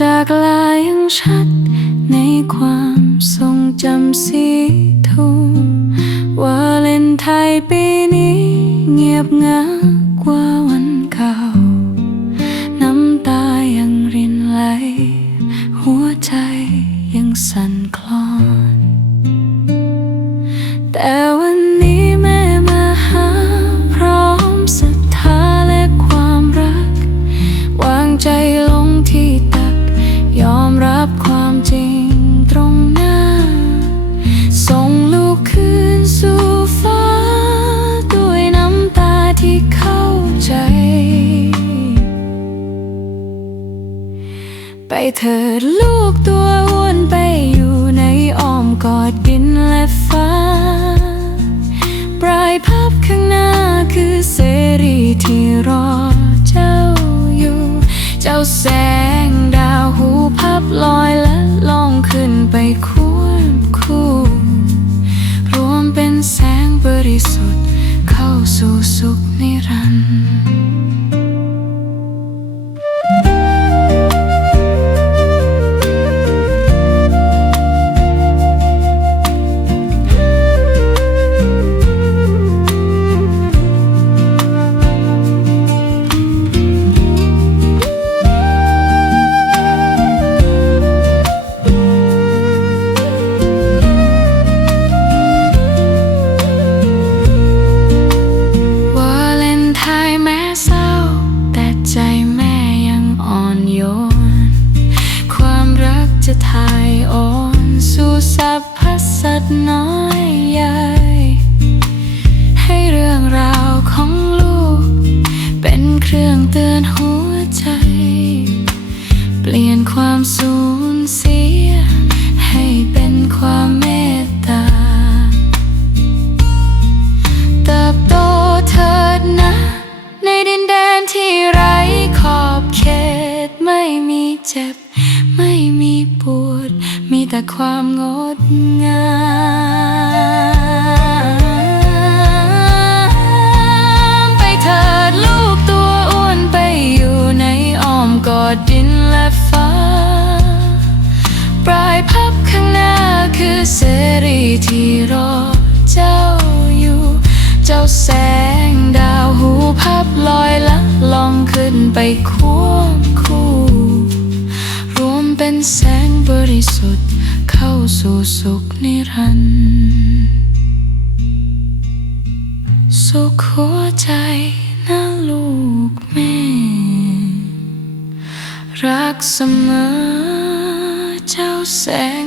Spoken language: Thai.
จากลายังชัด ในความทรงจำสีทุ่งวาเลนไทยปีนี้ เงียบงากว่าวันเก่า น้ำตายังรินไหล หัวใจยังสั่นคลอน รับความจริงตรงหน้า ส่งลูกคืนสู่ฟ้า ด้วยน้ำตาที่เข้าใจ ไปเถิดลูกตัวอ้วนไปอยู่ในอ้อมกอดดินและฟ้า ปลายภาพข้างหน้าคือเสรีที่รอเจ้าอยู่ เจ้าแส สุทธิ์เข้าสู่สุขนิรันดร์ เครื่องเตือนหัวใจ เปลี่ยนความสูญเสีย ให้เป็นความเมตตา เติบโตเถิดนะ ในดินแดนที่ไร้ขอบเขตไม่มีเจ็บ ไม่มีปวด มีแต่ความงดงาม ที่รอเจ้าอยู่ เจ้าแสงดาวหูพับลอยละลองขึ้นไปควบคู่ รวมเป็นแสงบริสุทธิ์เข้าสู่สุขนิรันดร์สุขหัวใจนะลูกแม่ รักเสมอเจ้าแสง